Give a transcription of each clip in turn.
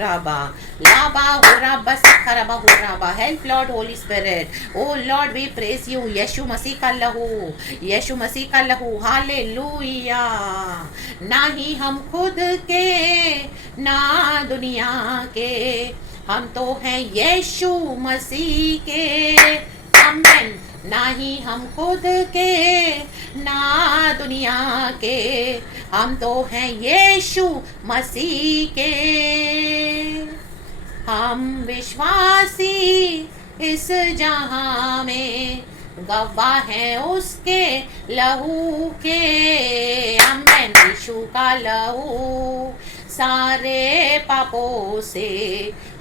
Rabba, Laba, Hurabba, Sikharaba, Hurabba. Help, Lord, Holy Spirit. Oh Lord, we praise you. Yeshu Masih ka lahu, Yeshu Masih ka lahu. Hallelujah. ना ही हम खुद के ना दुनिया के, हम तो हैं यीशु मसीह के। आमेन। ना ही हम खुद के ना दुनिया के, हम तो हैं यीशु मसीह के। हम विश्वासी इस जहां में गवाह हैं उसके लहू के। आमेन। यीशु का लहू सारे पापों से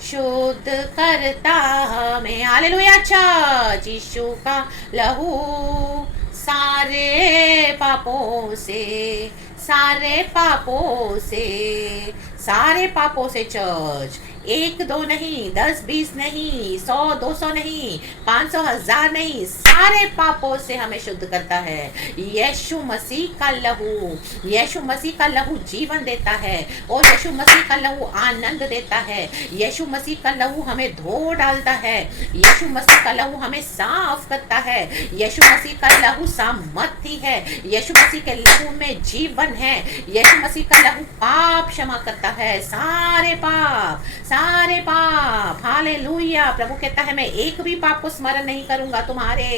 शुद्ध करता हमें। हालेलुया। अच्छा, यीशु का लहू सारे पापों से, सारे पापों से, सारे पापों से चर्च। 1 2 नहीं, 10 20 नहीं, 100 200 नहीं, 500 1000 नहीं, सारे पापों से हमें शुद्ध करता है। यीशु मसीह का लहू, यीशु मसीह का लहू जीवन देता है और यीशु मसीह का लहू आनंद देता है। यीशु मसीह का लहू हमें धो डालता है। यीशु मसीह का लहू हमें साफ करता है। यीशु मसीह का लहू सामर्थ्य है। यीशु मसीह के लहू में जीवन है। यीशु मसीह का लहू पाप क्षमा करता है, सारे पाप, सारे पाप। हालेलुया। प्रभु कहता है मैं एक भी पाप को स्मरण नहीं करूंगा तुम्हारे।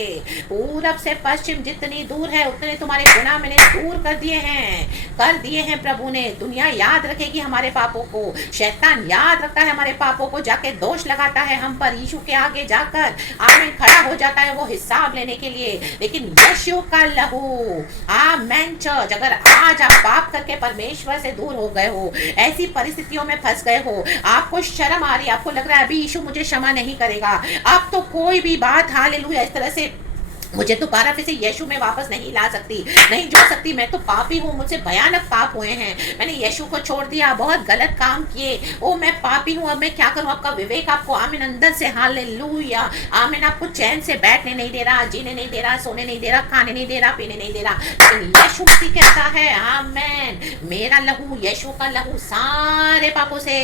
पूरब से पश्चिम जितनी दूर है उतने तुम्हारे गुनाह मैंने दूर कर दिए हैं, कर दिए हैं प्रभु ने। दुनिया याद रखेगी हमारे पापों को, शैतान याद रखता है हमारे पापों को, जाके दोष लगाता है हम पर। यीशु के आगे जाकर आमीन खड़ा हो जाता है वो हिसाब लेने के लिए। लेकिन यीशु का लहू, आमीन चर्च, अगर आज आप पाप करके परमेश्वर से दूर हो गए हो, ऐसी परिस्थितियों में फंस गए हो, आपको शर्म आ रही है, आपको लग रहा है अभी यीशु मुझे क्षमा नहीं करेगा, आप तो कोई भी बात हालेलुया इस तरह से मुझे दोबारा फिर से यीशु में वापस नहीं ला सकती, नहीं जोड़ सकती, मैं तो पापी हूँ, मुझसे भयानक पाप हुए हैं, मैंने यीशु को छोड़ दिया, बहुत गलत काम किए, ओ मैं पापी हूँ, अब मैं क्या करूँ। आपका विवेक आपको आमीन अंदर से हालेलुया आमीन आपको चैन से बैठने नहीं दे रहा, जीने नहीं दे रहा, सोने नहीं दे रहा, खाने नहीं दे रहा, पीने नहीं दे रहा। लेकिन यीशु मसीह कहता है आमीन, मेरा लहू, यीशु का लहू सारे पापों से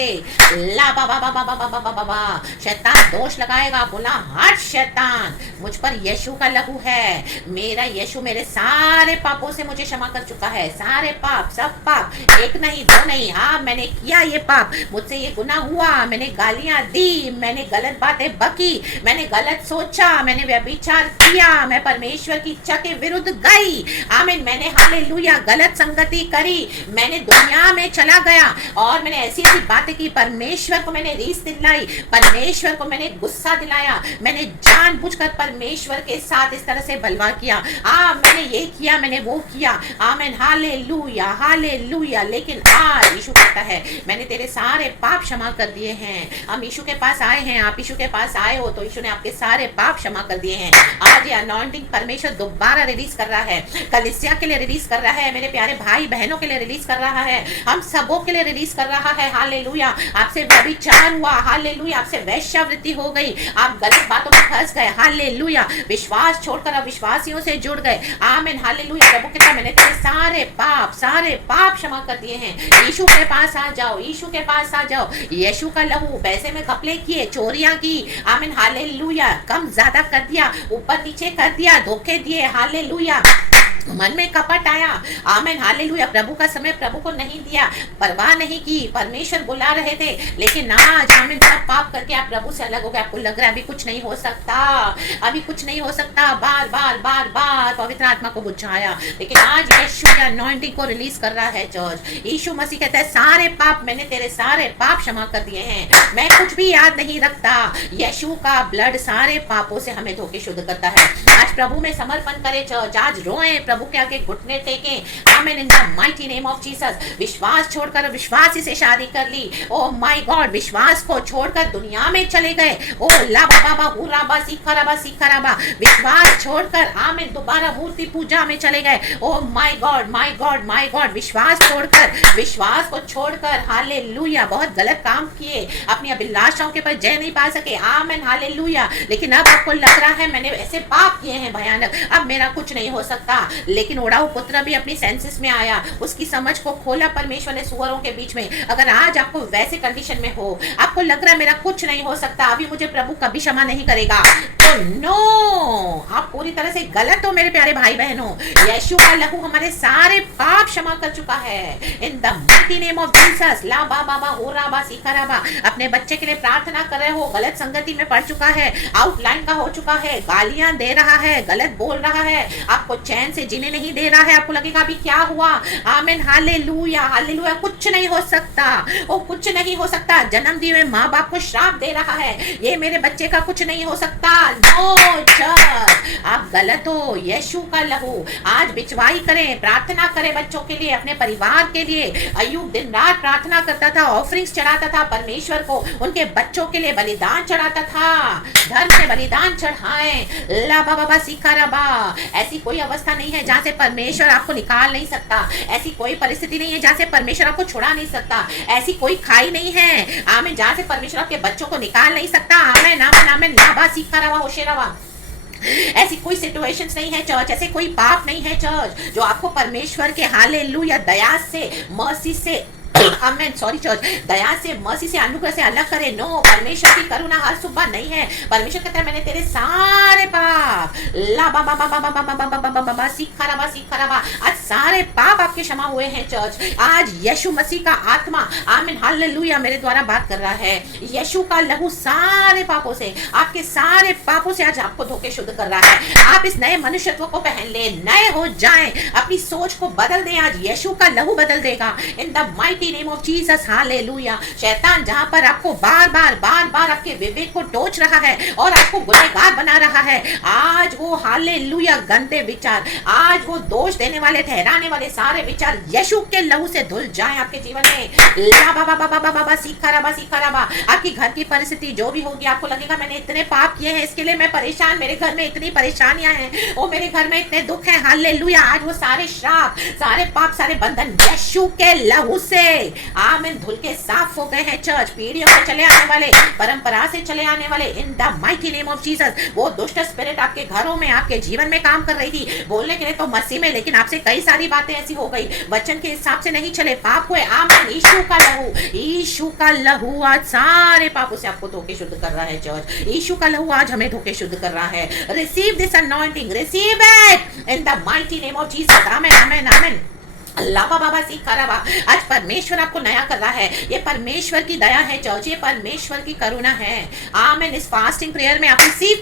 ला बाबा बाबा बाबा बाबा बाबा। शैतान दोष लगाएगा, बोला हट शैतान, मुझ पर यीशु का लहू है। मेरा यीशु मेरे सारे पापों से मुझे क्षमा कर चुका है, सारे पाप, सब पाप, एक नहीं दो नहीं। हाँ मैंने किया ये पाप, मुझसे ये गुनाह हुआ, मैंने गालियां दी, मैंने गलत बातें बकी, मैंने गलत सोचा, मैंने व्यभिचार किया, मैं परमेश्वर की इच्छा के विरुद्ध गई। आमीन। मैंने हालेलुया गलत संगति करी, मैंने दुनिया में चला गया और मैंने ऐसी ऐसी बातें की, परमेश्वर को मैंने रीस दिलाई, परमेश्वर को मैंने गुस्सा दिलाया, मैंने जानबूझकर परमेश्वर के साथ इस तरह से बलवा किया। मैंने ये किया, मैंने वो किया। आमीन। Hallelujah hallelujah. लेकिन आज यीशु कहता है मैंने तेरे सारे पाप क्षमा कर दिए हैं। हम यीशु के पास आए हैं, आप यीशु के पास आए हो तो यीशु ने आपके सारे पाप क्षमा कर दिए हैं। आज ये अनॉइंटिंग परमेश्वर दोबारा रिलीज कर रहा है, कलीसिया के लिए रिलीज कर रहा है, मेरे प्यारे भाई बहनों के लिए रिलीज कर रहा है, हम सबों के लिए रिलीज कर रहा है। हालेलुया। आपसे व्यभिचार हुआ, हालेलुया, आपसे वेश्यावृत्ति हो गई, आप गलत बातों में फंस गए, हालेलुया, विश्वास छोड़कर अविश्वासियों से जुड़ गए। आमीन। हालेलुया। प्रभु कहता मैंने तेरे सारे पाप क्षमा कर दिए हैं। यीशु के पास आ जाओ, यीशु के पास आ जाओ। यीशु का लहू, पैसे में घपले किए, चोरियां की, आमीन हालेलुया, कम ज्यादा कर दिया, ऊपर नीचे कर दिया, धोखे दिए, हालेलुया, मन में कपट आया, आमीन हालेलुया, प्रभु का समय प्रभु को नहीं दिया, परवाह नहीं की, परमेश्वर बुला रहे थे, लेकिन आज आमीन सब पाप करके आप प्रभु से अलग हो गए। आपको लग रहा है अभी कुछ नहीं हो सकता, अभी कुछ नहीं हो सकता, बार बार बार बार पवित्र आत्मा को बुझाया। लेकिन आज यीशु की अनॉइंटिंग को रिलीज कर रहा है चर्च। यीशु मसीह कहता है सारे पाप, मैंने तेरे सारे पाप क्षमा कर दिए हैं, मैं कुछ भी याद नहीं रखता। यीशु का ब्लड सारे पापों से हमें धोके शुद्ध करता है। आज प्रभु में समर्पण करे चर्च, आज रोए, प्रभु के आगे घुटने टेकें। आमीन। इन the mighty name of Jesus. विश्वास छोड़कर विश्वासी से शादी कर ली, ओ माय गॉड, विश्वास को छोड़कर दुनिया में चले गए, ओ लाबा बाबा हुराबा सिखराबा, विश्वास छोड़कर आमीन दोबारा मूर्ति पूजा में चले गए, oh my God my God my God, विश्वास छोड़कर, विश्वास को छोड़कर हालेलुया बहुत गलत काम किए, अपनी अभिलाषाओं के पर जय नहीं पा सके। आमीन हालेलुया। लेकिन अब आपको लग रहा है मैंने ऐसे पाप किए हैं भयानक, अब मेरा कुछ नहीं हो सकता, लेकिन ओढ़ाऊ पुत्र भी अपनी सेंसेस में आया, उसकी समझ को खोला परमेश्वर ने सुअरों के बीच में। अगर आज आपको वैसे कंडीशन में हो, आपको लग रहा है मेरा कुछ नहीं हो सकता, अभी मुझे प्रभु कभी क्षमा नहीं करेगा, तो नो, आप पूरी तरह से गलत हो मेरे प्यारे भाई बहनों। यीशु का लहू हमारे सारे पाप क्षमा कर चुका है। In the mighty name of Jesus. ला बा बाबा हो रा बा सीखा रा बा। अपने बच्चे के लिए प्रार्थना कर रहे हो, गलत संगति में पड़ चुका है, आउटलाइन का हो चुका है, गालियां दे रहा है, गलत बोल रहा है, आपको चैन से जीने नहीं दे रहा है, आपको लगेगा अभी क्या हुआ। आमीन, हालेलुया हालेलुया। कुछ नहीं हो सकता, ओ कुछ नहीं हो सकता। जन्म दिए हुए माँ बाप को श्राप दे रहा है, ये मेरे बच्चे का कुछ नहीं हो सकता। नो चर्च, आप गलत हो। यीशु का लहू आज बिचवाई करें, प्रार्थना करें बच्चों के लिए, अपने परिवार के लिए। अय्यूब दिन रात प्रार्थना करता था, ऑफरिंग्स चढ़ाता था परमेश्वर को, उनके बच्चों के लिए बलिदान चढ़ाता था। धर्म से बलिदान चढ़ाएं। ला बाबा सीखा रबा। ऐसी कोई अवस्था नहीं है जहां से परमेश्वर आपको निकाल नहीं सकता, ऐसी कोई परिस्थिति नहीं है जहां से परमेश्वर आपको छुड़ा नहीं सकता, ऐसी कोई खाई नहीं है आमीन जहां से परमेश्वर आपके बच्चों को निकाल नहीं सकता। आमीन आमीन आमीन। लाबा सीखा रवा होशेरवा। ऐसी कोई सिचुएशंस नहीं है चर्च, ऐसे कोई पाप नहीं है चर्च जो आपको परमेश्वर के हालेलुया दया से, मर्सी से, आमेन, सॉरी चर्च, दया से, मर्सी से, अनुग्रह से अलग करे। नो, परमेश्वर की करुणा हर सुबह नहीं है। परमेश्वर कहता है मैंने तेरे सारे पाप ला बा बा बा बा बा बा बा बा बा बा बा सीखा रबा आज सारे पाप आपके क्षमा हुए हैं चर्च। आज यीशु मसीह का आत्मा आमीन हालेलुया मेरे द्वारा बात कर रहा है। यीशु का लहू सारे पापों से, आपके सारे पापों से आज आपको धोके शुद्ध कर रहा है। आप इस नए मनुष्यत्व को पहन ले, नए हो जाएं, अपनी सोच को बदल दें। आज यीशु का लहू बदल देगा इन the mighty name of Jesus hallelujah. शैतान जहां पर आपको बार बार आपके विवेक को टोच रहा है और आपको गुनहगार बना रहा है, आज वो हालेलुया गंदे विचार, आज वो दोष देने वाले, ठहराने वाले सारे विचार यीशु के लहू से धुल जाएं आपके जीवन में। ला बाबा बाबा बाबा बाबा सीखा रबा। आपकी घर की परिस्थिति जो भी होगी, आपको लगेगा मैंने इतने पाप किए हैं, इसके लिए मैं परेशान, मेरे घर में इतनी परेशानियां हैं, ओ मेरे घर में इतने दुख हैं। हालेलुया, आज वो सारे श्राप, सारे पाप, सारे बंधन यीशु के लहू से आमीन धुल के साफ हो गए हैं चर्च। पीढ़ियों से चले आने वाले, परंपरा से चले आने वाले इन the mighty name of Jesus, वो दुष्ट स्पिरिट आपके घरों में, आपके जीवन में काम कर रही थी, बोलने के लिए तो मसीह में, लेकिन आपसे कई सारी बातें ऐसी हो गई, वचन के हिसाब से नहीं चले, पाप हुए। आमीन, यीशु का लहू, यीशु का लहू आज सारे पापों से आपको धोके शुद्ध कर रहा है चर्च। यीशु का लहू आज हमें धोके शुद्ध कर रहा है। Receive this anointing, receive it in the mighty name of Jesus. आमीन आमीन आमीन। अल्लाह बाबा सीखा रहा। आज परमेश्वर आपको नया कर रहा है, ये परमेश्वर की दया है चर्च, ये परमेश्वर की करुणा है। आमीन। इस फास्टिंग प्रेयर में आप रिसीव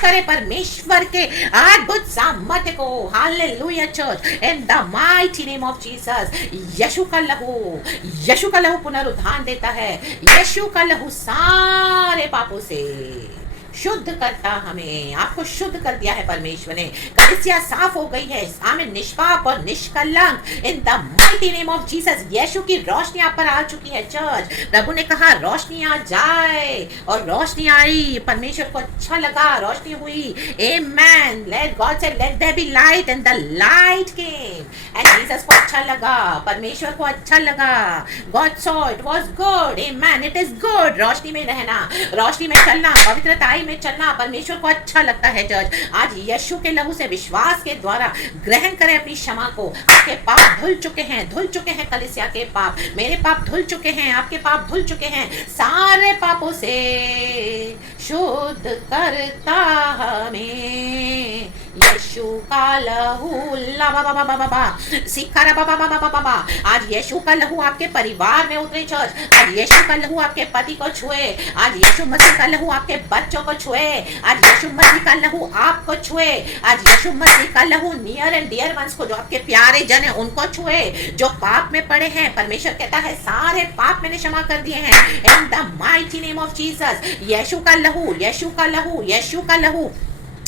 करें परमेश्वर के अद्भुत सामर्थ्य को। Hallelujah church, in the mighty name of Jesus. यीशु का लहू पुनरुद्धार देता है। यीशु का लहू सारे पापों से शुद्ध करता, हमें आपको शुद्ध कर दिया है परमेश्वर ने। कलीसिया साफ हो गई है, आमीन, निष्पाप और निष्कलंक in the mighty name of Jesus. यीशु की रोशनी आप पर आ चुकी है चर्च। प्रभु ने कहा रोशनी आ जाए और रोशनी आई। परमेश्वर को अच्छा लगा, रोशनी हुई। आमेन। Let God say let there be light and the light came and Jesus को अच्छा लगा, परमेश्वर को अच्छा लगा। God saw it was good. आमेन, इट इज गुड। रोशनी में रहना, रोशनी में चलना, पवित्रताई में चलना परमेश्वर को अच्छा लगता है चर्च। आज यीशु के लहू से विश्वास के द्वारा ग्रहण करें अपनी क्षमा को। आपके पाप धुल चुके हैं कलीसिया के पाप, मेरे पाप धुल चुके हैं, आपके पाप धुल चुके हैं। सारे पापों से शुद्ध करता हमें यीशु का लहू। ला बाबा बाबा बाबा सीखा रा बाबा बाबा बाबा। आज यीशु का लहू आपके परिवार में उतरे चर्च। आज यीशु का लहू आपके पति को छुए, आज यीशु मसीह का लहू आपके बच्चों को छुए, आज यीशु मसीह का लहू आपको छुए, आज यीशु मसीह का लहू नियर एंड डियर वंस को, जो आपके प्यारे जन है उनको छुए, जो पाप में पड़े हैं। परमेश्वर कहता है सारे पाप मैंने क्षमा कर दिए हैं in the mighty name of Jesus. यीशु का लहू, यीशु का लहू, यीशु का लहू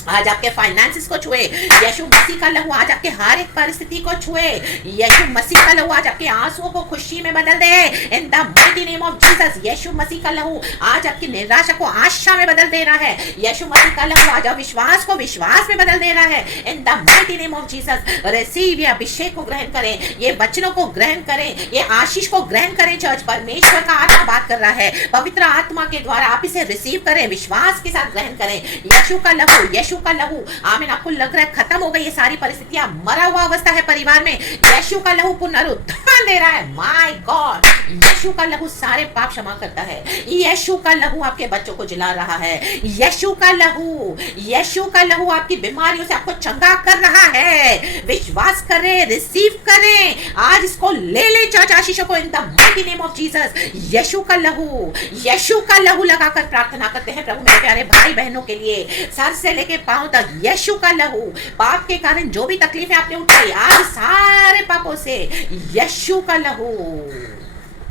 आज आपके फाइनेंसेस को छुए। यीशु मसीह का लहू आज आपके हर एक परिस्थिति को छुए। यीशु मसीह का लहू आज आपके आंसुओं को खुशी में बदल दे in the mighty name of Jesus. यीशु मसीह का लहू आज आपकी निराशा को आशा में बदल दे रहा है। यीशु मसीह का लहू आज अविश्वास को विश्वास में बदल दे रहा है in the mighty name of Jesus. Receive, ये अभिषेक को ग्रहण करें, ये वचनों को ग्रहण करें, ये आशीष को ग्रहण करें चर्च। परमेश्वर का आत्मा बात कर रहा है, पवित्र आत्मा के द्वारा आप इसे रिसीव करें, विश्वास के साथ ग्रहण करें। यीशु का लहू, यीशु का लहू, आमीन। आपको लग रहा है खत्म हो गई ये सारी परिस्थितियां, मरा हुआ अवस्था है परिवार में, यीशु का लहू पुनरुत्थान दे रहा है। माय गॉड, यीशु का लहू सारे पाप क्षमा करता है। यीशु का लहू आपके बच्चों को जिला रहा है। यीशु का लहू, यीशु का लहू आपकी बीमारियों से आपको चंगा कर रहा है। विश्वास करें, रिसीव करें, आज इसको ले ले चर्च आशीषों को, in the mighty name of Jesus. यीशु का लहू, यीशु का लहू लगाकर प्रार्थना करते हैं प्रभु मेरे प्यारे भाई बहनों के लिए, सर से लेके पांव तक यीशु का लहू। पाप के कारण जो भी तकलीफें आपने उठाई, आज सारे पापों से यीशु का लहू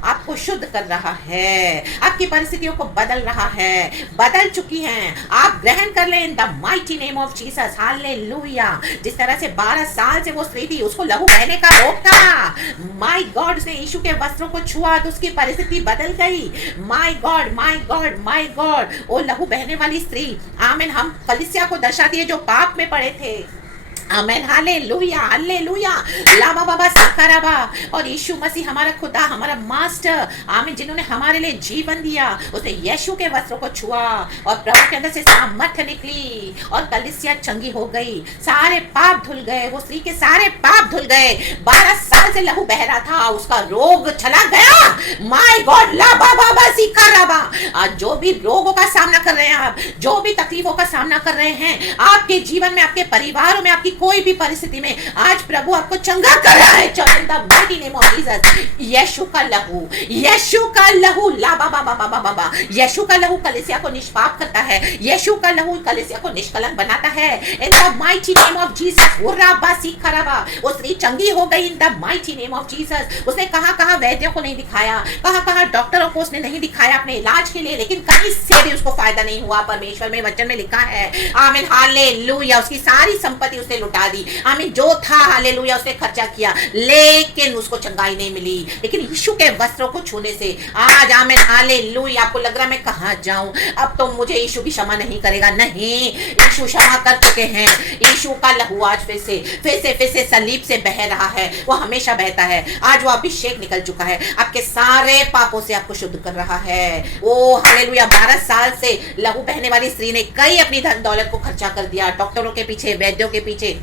आपको शुद्ध कर रहा है, आपकी परिस्थितियों को बदल रहा है, बदल चुकी हैं। आप ग्रहण कर लें इन the mighty name of Jesus. Hallelujah. जिस तरह से 12 साल से वो स्त्री थी, उसको लहू बहने का रोग था, माय गॉड, उसने यीशु के वस्त्रों को छुआ तो उसकी परिस्थिति बदल गई। My God, my God, my God, वो लहू बहने वाली स्त्री, आमीन, हम कलीसिया को दर्शाती है जो पाप में पड़े थे। आमेन, हालेलुया, हालेलुया, लाबा बाबा सकाराबा। और यीशु मसीह हमारा खुदा, हमारा मास्टर, आमीन, जिन्होंने हमारे लिए जीवन दिया, उसने यीशु के वस्त्रों को छुआ और प्रभु के अंदर से सामर्थ्य निकली और कलीसिया चंगी हो गई, सारे पाप धुल गए, वो स्त्री के सारे पाप धुल गए। 12 साल से लहू बह रहा था, उसका रोग चला गया। माय गॉड, लाबा बाबा सिकाराबा। आज जो भी रोगों का सामना कर रहे हैं आप, जो भी तकलीफों का सामना कर रहे हैं आपके जीवन में, आपके परिवारों में, आपकी कोई भी परिस्थिति में, आज प्रभु आपको चंगा कर रहा है। In the mighty name of Jesus. यीशु का लहू, यीशु का लहू, ला बाबा बाबा बाबा बाबा, यीशु का लहू कलीसिया को निष्पाप करता है, यीशु का लहू कलीसिया को निष्कलंक बनाता है। In the mighty name of Jesus. उर्राबा सिखराबा। वो स्त्री चंगी हो गई in the mighty name of Jesus. उसने कहां-कहां वैद्यों को नहीं दिखाया, कहां-कहां डॉक्टरों को उसने नहीं दिखाया अपने इलाज के लिए, लेकिन कहीं से भी उसको फायदा नहीं हुआ। परमेश्वर में वचन में लिखा है, आमीन, हालेलुया, उसकी सारी संपत्ति उसने लुटा दी, आमीन, जो था, हालेलुया, उसने खर्चा किया, लेकिन उसको चंगाई नहीं मिली। लेकिन यीशु के वस्त्रों को छूने से आज, आमीन, हालेलुया, आपको लग रहा है मैं कहां जाऊं, अब तो मुझे यीशु भी क्षमा नहीं करेगा। नहीं, यीशु क्षमा कर चुके हैं। यीशु का लहू आज फिर से सलीब से बह रहा है, वो हमेशा बहता है। आज वो अभिषेक निकल चुका है, आपके सारे पापों से आपको शुद्ध कर रहा है। ओ हालेलुया। 12 साल से लहू बहने वाली स्त्री ने कई अपनी धन दौलत को खर्चा कर दिया, डॉक्टरों के पीछे, वैद्यों के पीछे,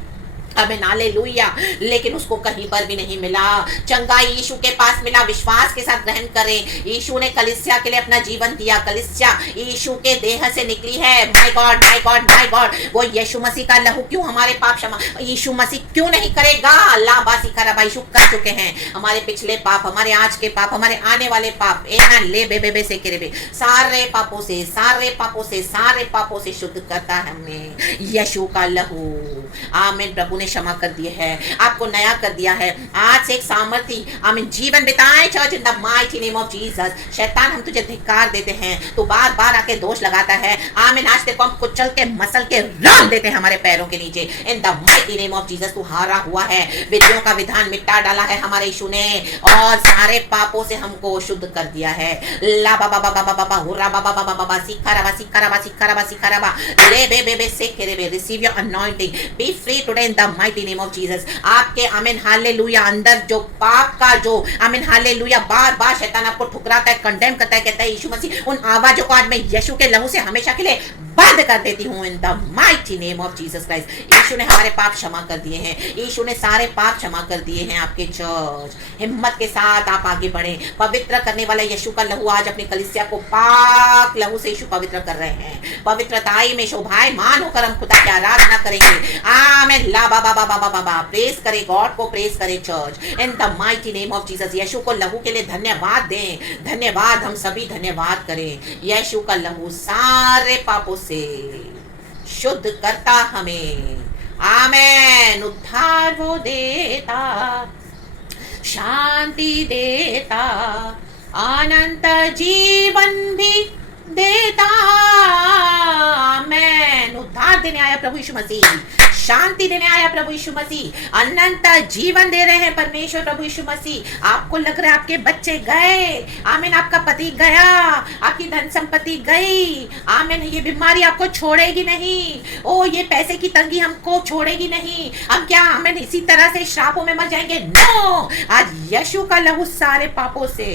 आमीन, हालेलुया, लेकिन उसको कहीं पर भी नहीं मिला। चंगाई यीशु के पास मिला। विश्वास के साथ ग्रहण करें। यीशु ने कलीसिया के लिए अपना जीवन दिया, कलीसिया यीशु के देह से निकली है। My God, my God, my God, वो यीशु मसीह का लहू क्यों हमारे पाप क्षमा यीशु मसीह क्यों नहीं करेगा? अल्लाह बासी खरा यीशु कर चुके हैं। हमारे पिछले पाप, हमारे आज के पाप, हमारे आने वाले पाप, एना ले बे से करे, सारे पापों से, सारे पापों से, सारे पापों से शुद्ध करता है हमें यीशु का लहू। आमीन। प्रभु ने क्षमा कर दिए है, आपको नया कर दिया है। आज से एक सामर्थी, आमीन, जीवन बिताएं church in the mighty name of Jesus. शैतान, हम तुझे धिक्कार देते हैं, तू बार बार आके दोष लगाता है, आमीन, आज तेरे को हम कुचल के मसल के रख देते हैं हमारे पैरों के नीचे। इन the mighty name of Jesus, तू हारा हुआ है। विधियों का विधान मिटा डाला है हमारे यीशु ने और सारे पापों से हमको शुद्ध कर दिया है। ला बाबा बाबा बाबा हुरा बाबा बाबा बाबा सिखाराबा सिखाराबा सिखाराबा सिखाराबा ले बे से करे। Receive your anointing, B free today in the mighty name of Jesus. आपके, आमीन, हालेलुया, अंदर जो पाप का जो, आमीन, हालेलुया, बार बार शैतान आपको ठुकराता है, कंडेम करता है, कहता है यीशु मसीह, उन आवाजों को आज मैं यीशु के लहू से हमेशा के लिए बंद कर देती हूँ in the mighty name of Jesus Christ. यीशु ने हमारे पाप क्षमा कर दिए हैं, यीशु ने सारे पाप क्षमा कर दिए हैं। आपके चर्च, हिम्मत के साथ आप आगे बढ़े। पवित्र करने वाला यीशु का लहू आज अपनी कलीसिया को पाक लहू से यीशु पवित्र कर रहे हैं। पवित्रताई में शोभायमान होकर हम खुदा की आराधना करेंगे। आमीन। ला बाबा बाबा बाबा बाबा, प्रेस करे गॉड को, प्रेस करे church in the mighty name of Jesus. यीशु को लहू के लिए धन्यवाद दें, धन्यवाद, हम सभी धन्यवाद करें। यीशु का लहू सारे पापों से शुद्ध करता हमें। आमेन। उद्धार वो देता, शांति देता, अनंत जीवन भी देता। आमेन। उद्धार देने आया प्रभु यीशु मसीह, शांति देने आया प्रभु यीशु मसीह, अनंत जीवन दे रहे हैं परमेश्वर प्रभु यीशु मसीह। आपको लग रहा है आपके बच्चे गए, आमीन, आपका पति गया, आपकी धन संपत्ति गई, आमीन, ये बीमारी आपको छोड़ेगी नहीं, ओ ये पैसे की तंगी हमको छोड़ेगी नहीं, हम क्या आमीन इसी तरह से श्रापों में मर जाएंगे? नो, आज यीशु का लहू सारे पापों से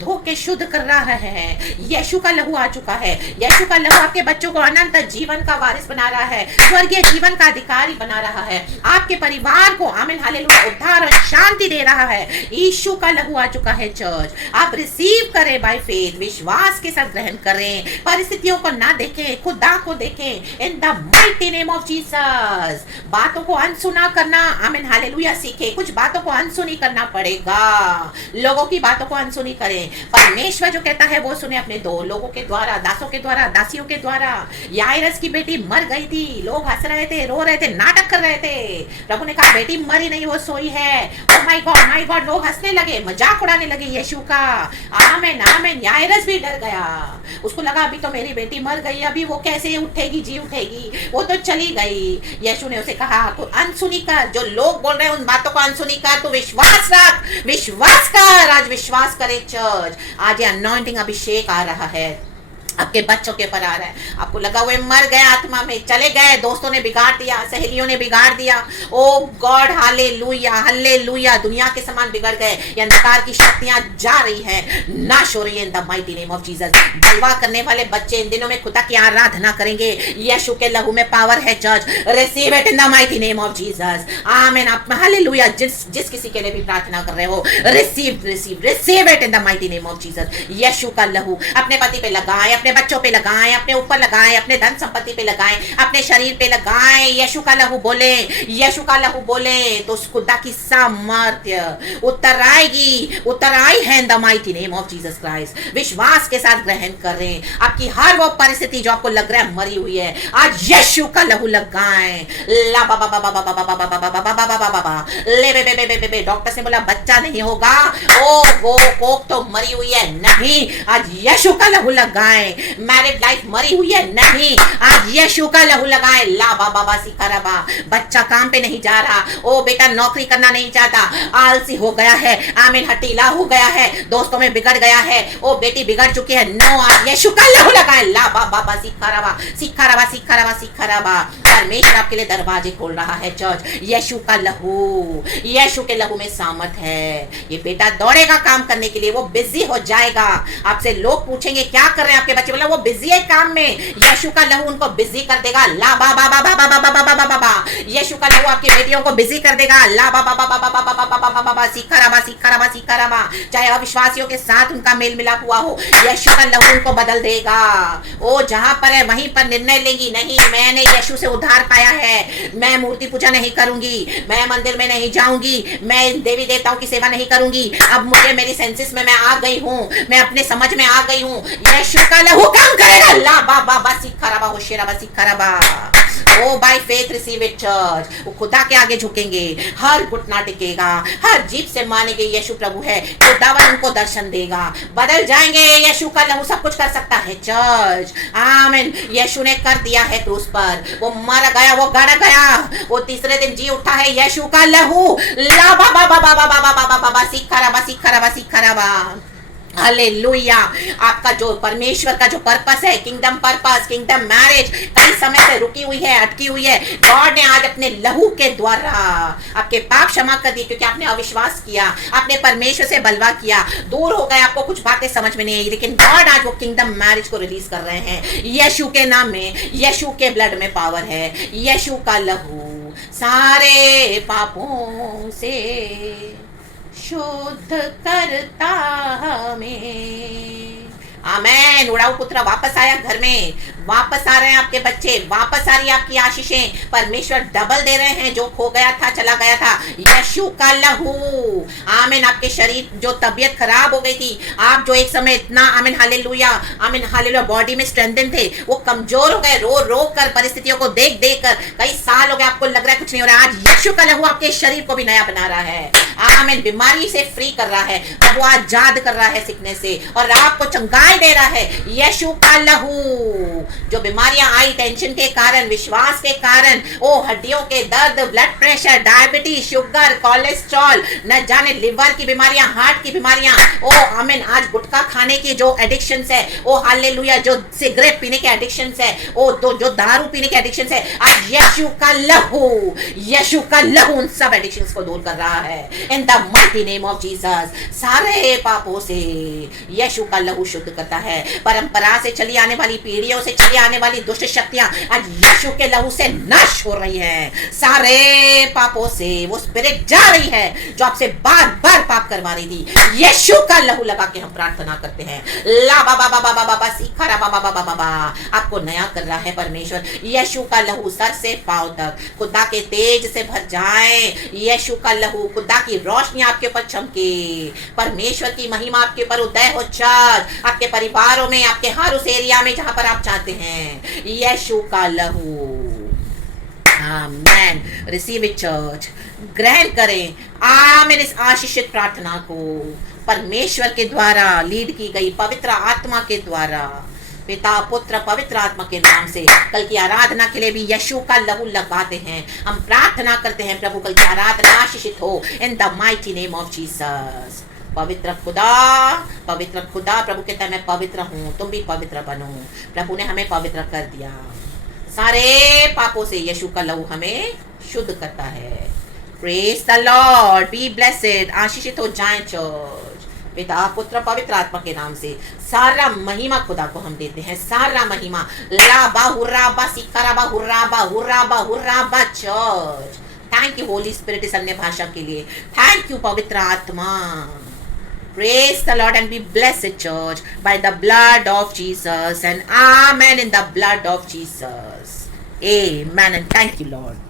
धो के शुद्ध कर रहा है। यीशु का लहू आ चुका है। यीशु का लहू आपके बच्चों को अनंत जीवन का वारिस बना रहा है, स्वर्गीय जीवन का अधिकारी बना रहा है, आपके परिवार को आमीन हालेलुया उद्धार और शांति दे रहा है। यीशु का लहू आ चुका है चर्च। आप रिसीव करें बाय फेथ, विश्वास के साथ ग्रहण करें, परिस्थितियों को ना देखें, खुदा को देखें। इन the mighty name of Jesus बातों को अनसुना करना आमीन हालेलुया सीखे। कुछ बातों को अनसुनी करना पड़ेगा, लोगों की बातों को अनसुनी करें। परमेश्वर जो कहता है वो सुने अपने दो लोगों के द्वारा, दासों के द्वारा, दासियों के द्वारा। याइरस की बेटी मर गई थी, लोग हंस रहे थे, रो रहे थे, नाटक कर रहे थे। प्रभु ने कहा बेटी मरी नहीं, वो सोई है। ओह माय गॉड, लोग हंसने लगे, मजाक उड़ाने लगे यीशु का। आमीन आमीन। याइरस भी डर गया, उसको लगा अभी तो मेरी बेटी मर गई, अभी वो कैसे उठेगी, जी उठेगी, वो तो चली गई। यीशु ने उसे कहा तू अनसुनी कर, जो लोग बोल रहे हैं उन बातों को अनसुनी कर, तू विश्वास रख, विश्वास कर। आज विश्वास करे चर्च। आज ये अनॉइंटिंग अभिषेक आ रहा है, आपके बच्चों के ऊपर आ रहा है। आपको लगा हुए मर गए आत्मा में, चले गए, दोस्तों ने बिगाड़ दिया, सहेलियों ने बिगाड़ दिया। ओ गॉड हालेलुया, हालेलुया। दुनिया के समान बिगड़ गए, ये अंधकार की शक्तियां जा रही है, नाश हो रही है in the mighty name of Jesus. बलवा करने वाले बच्चे इन दिनों में खुदा की आराधना करेंगे। यीशु के लहू में पावर है church, receive it in the mighty name of Jesus. आमीन। आप हालेलुया। जिस किसी के लिए भी प्रार्थना कर रहे हो, receive receive receive it in the mighty name of Jesus. यीशु का लहू अपने पति पे लगाएं, अपने बच्चों पे लगाएं, अपने ऊपर लगाएं, अपने धन संपत्ति पे लगाएं, अपने शरीर पे लगाएं। यीशु का लहू बोले, यीशु का लहू बोले तो उस खुदा की सामर्थ्य उतर आएगी, उतर आई है in the mighty name of Jesus Christ. विश्वास के साथ ग्रहण करें। आपकी हर वो परिस्थिति जो आपको लग रहा है मरी हुई है, आज यीशु का लहू लगाएं। ला बा बा बा बा बा बा बा बा बा बा बा बा बा बा ले बे बे बे बे बे। डॉक्टर ने बोला बच्चा नहीं होगा, ओ वो कोक तो मरी हुई है, नहीं, आज यीशु का लहू लगाएं। मैरिड लाइफ मरी हुई है, नहीं, आज यीशु का लहू लगाएं। ला बाबा बा सिखाराबा। बच्चा काम पे नहीं जा रहा, ओ बेटा नौकरी करना नहीं चाहता, आलसी हो गया है, आमीन, हटीला हो गया है, दोस्तों में बिगड़ गया है, ओ बेटी बिगड़ चुकी है, नो, आज यीशु का लहू लगाएं। ला बाबा बा सिखाराबा सिखाराबा सिखाराबा सिखाराबा। परमेश्वर आपके लिए दरवाजे खोल रहा है चर्च। यीशु का लहू, यीशु के लहू में सामर्थ है। ये बेटा दौड़ेगा काम करने के लिए, वो बिजी हो जाएगा। आपसे लोग पूछेंगे क्या कर रहे हैं आपके बच्चे, बोला वो बिजी है काम में। यीशु का लहू उनको बिजी कर देगा। ला बा बा बा बा बा बा बा बा बा बा। यीशु का लहू आपकी बेटियों को बिजी कर देगा। ला बा बा बा बा बा बा बा बा बा बा बा। सिखाराबा सिखाराबा सिखाराबा। चाहे अविश्वासियों के साथ उनका मेल मिलाप हुआ हो, यीशु का लहू उनको बदल देगा। ओ जहां पर है वहीं पर निर्णय लेगी, नहीं मैंने यीशु से उद्धार पाया है, मैं मूर्ति पूजा नहीं करूंगी, मैं मंदिर में नहीं जाऊंगी, मैं देवी देवताओं की सेवा नहीं करूंगी, अब मुझे मेरी सेंसेस में मैं आ गई हूँ, मैं अपने समझ में आ गई हूँ। यीशु का लहू काम करेगा। ला बा बा बा सिखाराबा होशिराबा सिखाराबा। Oh by faith receive it church. वो खुदा के आगे झुकेंगे, हर घुटना टिकेगा, हर जीभ से मानेंगे यीशु प्रभु है, खुदावन उनको दर्शन देगा, बदल जाएंगे। यीशु का लहू सब कुछ कर सकता है चर्च। आमीन। यीशु ने कर दिया है क्रूस पर, वो मर गया, वो गड़ गया, वो तीसरे दिन जी उठा है। यीशु का लहू। ला बा बा बा बा बा बा बा बा बा सिखाराबा सिखाराबा सिखाराबा। हालेलुया। आपका जो परमेश्वर का जो पर्पस है, किंगडम पर्पस, किंगडम मैरिज, कई समय से रुकी हुई है, अटकी हुई है, गॉड ने आज अपने लहू के द्वारा आपके पाप क्षमा कर दिए, क्योंकि आपने अविश्वास किया, आपने परमेश्वर से बलवा किया, दूर हो गए, आपको कुछ बातें समझ में नहीं आई, लेकिन गॉड आज वो किंगडम मैरिज को रिलीज कर रहे हैं यीशु के नाम में। यीशु के ब्लड में पावर है। यीशु का लहू सारे पापों से शुद्ध करता हमें। आमेन। उड़ाऊ पुत्र वापस आया घर में, वापस आ रहे हैं आपके बच्चे, वापस आ रही है आपकी आशीषें। परमेश्वर डबल दे रहे हैं, जो खो गया था, चला गया था। यीशु का लहू। आमीन। आपके शरीर जो तबीयत खराब हो गई थी, आप जो एक समय इतना आमीन हालेलुया, आमीन हालेलुया, बॉडी में स्ट्रेंथन थे, वो कमजोर हो गए, रो रो कर, परिस्थितियों को देख देख कर। कई साल हो गए, आपको लग रहा है कुछ नहीं हो रहा है। आज यीशु का लहू आपके शरीर को भी नया बना रहा है, आमीन, बीमारी से फ्री कर रहा है, प्रभु आजाद कर रहा है सिकनेस से, और आपको चंगाई दे रहा है। यीशु का लहू, जो बीमारियां आई टेंशन के कारण, विश्वास के कारण, ओ हड्डियों के दर्द, blood pressure, diabetes, sugar, cholesterol, न जाने लिवर की बीमारियां, हार्ट की बीमारियां, ओ आमीन, आज गुटखा खाने की जो एडिक्शंस है, ओ हालेलुया, जो सिगरेट पीने के एडिक्शंस है, ओ तो जो दारू पीने के एडिक्शंस है, आज यीशु का लहू, यीशु का लहू उन सब एडिक्शंस को दूर कर रहा है in the mighty name of Jesus. सारे पापों से यीशु का लहू शुद्ध करता है। परंपरा से चली आने वाली, पीढ़ियों से चली आने वाली दुष्ट शक्तियां आज यीशु के लहू से नाश हो रही हैं। सारे पापों से वो स्पिरिट जा रही है जो आपसे बार बार पाप करवा रही थी। यीशु का लहू लगा के हम प्रार्थना करते हैं। ला बाबा बाबा बाबा बाबा सीखा रा बाबा बाबा बाबा, आपको नया कर रहा है परमेश्वर। यीशु का लहू सर से पांव तक खुदा के तेज से भर जाए। यीशु का लहू, खुदा की रोशनी आपके ऊपर चमके, परमेश्वर की महिमा आपके ऊपर उदय हो। चर्च आपके परिवारों में, आपके हर उस एरिया में जहां पर आप चाहते हैं, यीशु का लहू। आमेन। रिसीव इट चर्च, ग्रहण करें आमीन इस आशीषित प्रार्थना को, परमेश्वर के द्वारा लीड की गई, पवित्र आत्मा के द्वारा, पिता पुत्र पवित्र आत्मा के नाम से। कल की आराधना के लिए भी यीशु का लहू लगाते हैं, हम प्रार्थना करते हैं प्रभु कल की आराधना आशीषित हो इन the mighty name of Jesus. पवित्र खुदा प्रभु कहता है मैं पवित्र हूँ, तुम भी पवित्र बनो। प्रभु ने हमें पवित्र कर दिया, सारे पापों से यीशु का लहू हमें शुद्ध करता है। Praise the lord, be blessed, आशीषित हो जाएं चर्च, पिता पुत्र पवित्र आत्मा के नाम से। सारा महिमा खुदा को हम देते हैं, सारा महिमा। लाबा हुर्राबा सिकाराबा हुर्राबा हुर्राबा हुर्राबा church. Thank you Holy Spirit इस अन्य भाषा के लिए, थैंक यू पवित्र आत्मा। Praise the Lord and be blessed, church, by the blood of Jesus, and amen in the blood of Jesus. Amen and thank you, Lord.